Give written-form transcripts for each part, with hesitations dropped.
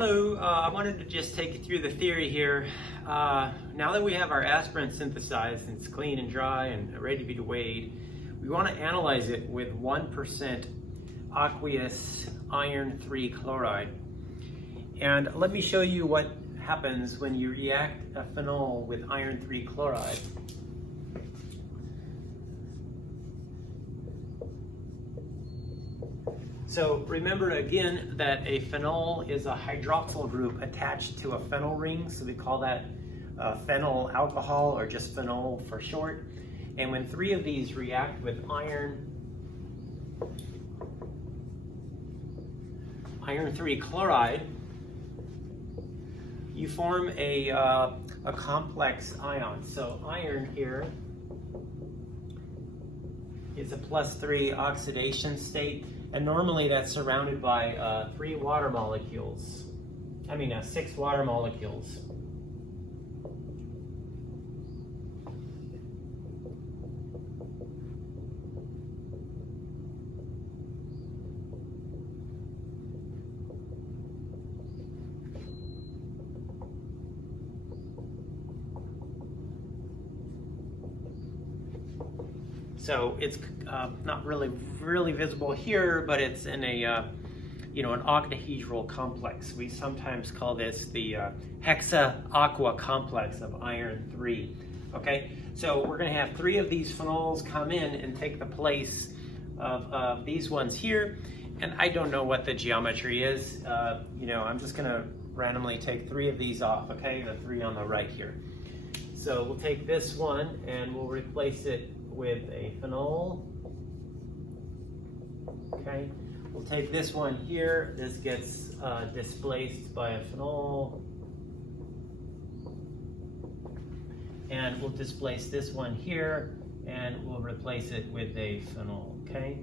Hello, I wanted to just take you through the theory here. Now that we have our aspirin synthesized and it's clean and dry and ready to be weighed, we want to analyze it with 1% aqueous iron 3 chloride. And let me show you what happens when you react a phenol with iron 3 chloride. So remember again that a phenol is a hydroxyl group attached to a phenyl ring, so we call that phenyl alcohol or just phenol for short. And when 3 of these react with iron 3 chloride, you form a complex ion. So iron here is a +3 oxidation state. And normally that's surrounded by 6 water molecules. So it's not really visible here, but it's in a an octahedral complex. We sometimes call this the hexa-aqua complex of iron 3. Okay, so we're going to have 3 of these phenols come in and take the place of these ones here, and I don't know what the geometry is. I'm just going to randomly take 3 of these off. Okay, the 3 on the right here. So we'll take this one and we'll replace it with a phenol. Okay, we'll take this one here. This gets displaced by a phenol. And we'll displace this one here and we'll replace it with a phenol. Okay.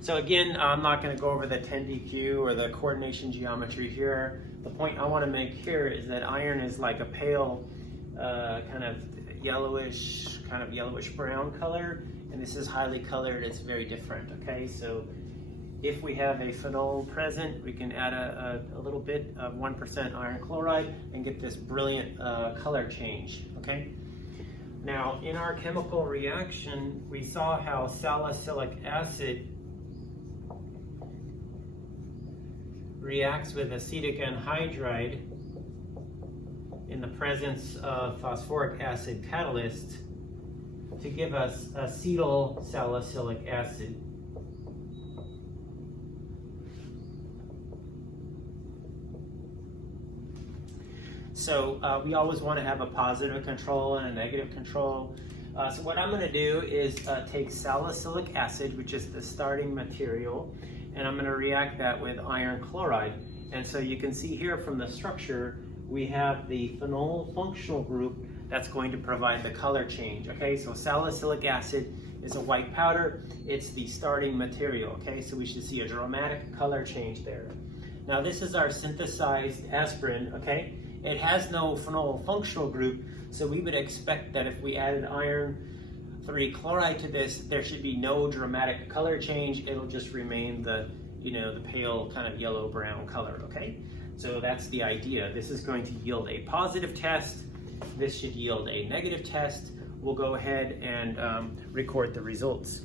So again, I'm not going to go over the 10DQ or the coordination geometry here. The point I want to make here is that iron is like a pale kind of yellowish brown color, and this is highly colored. It's very different. Okay, so if we have a phenol present, we can add a little bit of 1% iron chloride and get this brilliant color change. Okay, now in our chemical reaction we saw how salicylic acid reacts with acetic anhydride in the presence of phosphoric acid catalyst to give us acetylsalicylic acid. So we always want to have a positive control and a negative control. So what I'm going to do is take salicylic acid, which is the starting material, and I'm going to react that with iron chloride. And so you can see here from the structure, we have the phenol functional group that's going to provide the color change. Okay, so salicylic acid is a white powder. It's the starting material. Okay, so we should see a dramatic color change there. Now this is our synthesized aspirin. Okay, it has no phenol functional group, so we would expect that if we added iron 3 chloride to this, there should be no dramatic color change. It'll just remain the pale kind of yellow brown color. Okay, so that's the idea. This is going to yield a positive test. This should yield a negative test. We'll go ahead and record the results.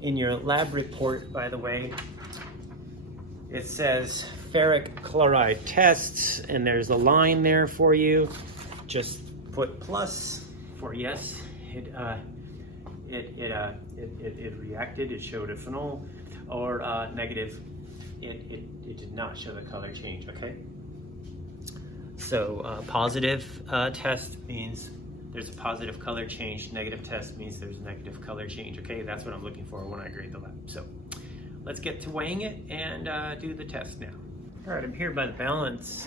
In your lab report, by the way, it says Ferric Chloride Tests, and there's a line there for you. Just put plus for yes. It reacted, it showed a phenol, or negative, it did not show the color change. Okay, so positive test means there's a positive color change, negative test means there's a negative color change. Okay, that's what I'm looking for when I grade the lab. So let's get to weighing it and do the test now. All right, I'm here by the balance.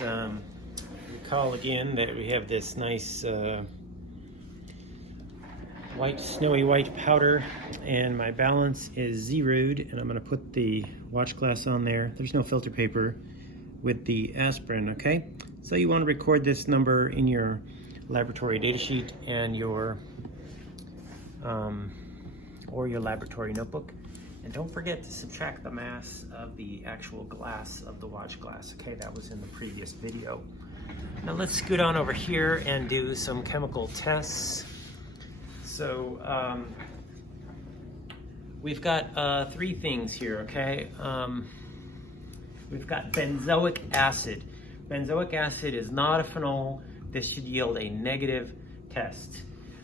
Recall again that we have this nice snowy white powder, and my balance is zeroed, and I'm going to put the watch glass on there. There's no filter paper with the aspirin. Okay, so you want to record this number in your laboratory data sheet and your laboratory notebook, And don't forget to subtract the mass of the actual glass of the watch glass. Okay, that was in the previous video. Now let's scoot on over here and do some chemical tests. So we've got 3 things here, okay? We've got benzoic acid. Benzoic acid is not a phenol. This should yield a negative test.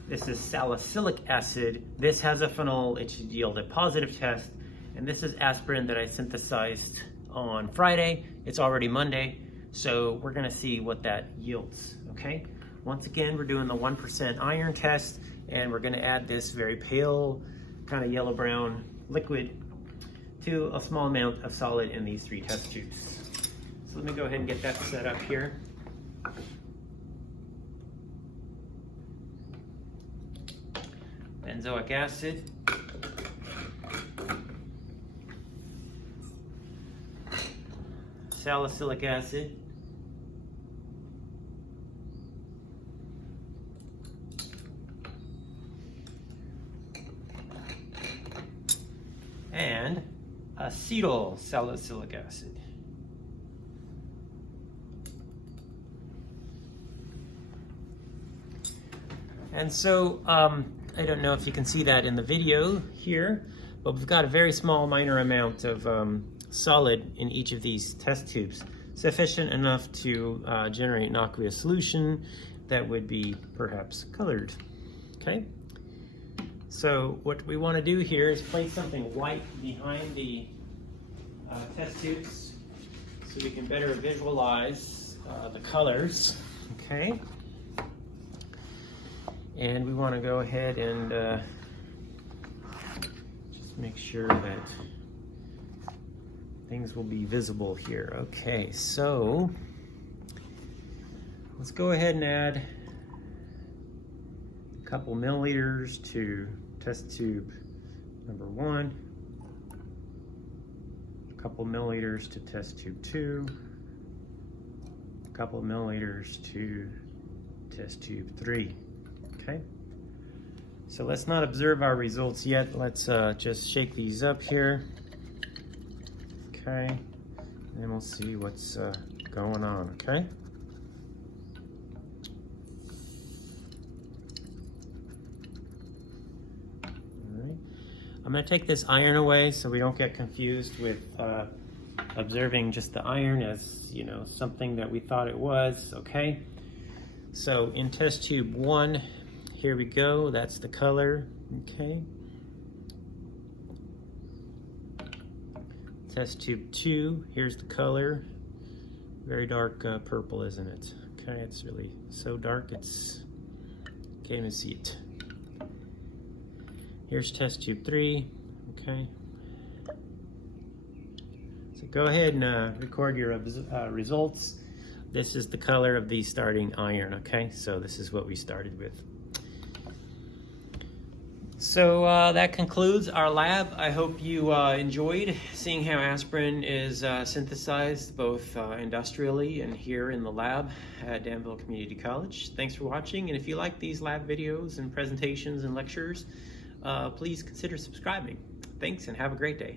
This is salicylic acid. This has a phenol. It should yield a positive test. And this is aspirin that I synthesized on Friday. It's already Monday, so we're gonna see what that yields, okay? Once again, we're doing the 1% iron test, and we're gonna add this very pale, kind of yellow-brown liquid to a small amount of solid in these 3 test tubes. So let me go ahead and get that set up here. Benzoic acid. Salicylic acid. And acetylsalicylic acid. And so, I don't know if you can see that in the video here, but we've got a very small minor amount of solid in each of these test tubes, sufficient enough to generate an aqueous solution that would be perhaps colored, okay? So what we want to do here is place something white behind the test tubes so we can better visualize the colors, okay? And we want to go ahead and just make sure that things will be visible here. Okay, so let's go ahead and add a couple milliliters to test tube number 1, a couple milliliters to test tube 2, a couple milliliters to test tube 3. Okay, so let's not observe our results yet. Let's just shake these up here. Okay, and then we'll see what's going on, okay? All right. I'm going to take this iron away so we don't get confused with observing just the iron as, you know, something that we thought it was, okay? So in test tube 1, here we go, that's the color, okay? Test tube 2, here's the color. Very dark purple, isn't it? Okay, it's really so dark, it's can't even see it. Here's test tube 3, okay? So go ahead and record your results. This is the color of the starting iron, okay? So this is what we started with. So that concludes our lab. I hope you enjoyed seeing how aspirin is synthesized both industrially and here in the lab at Danville Community College. Thanks for watching, and if you like these lab videos and presentations and lectures, please consider subscribing. Thanks, and have a great day.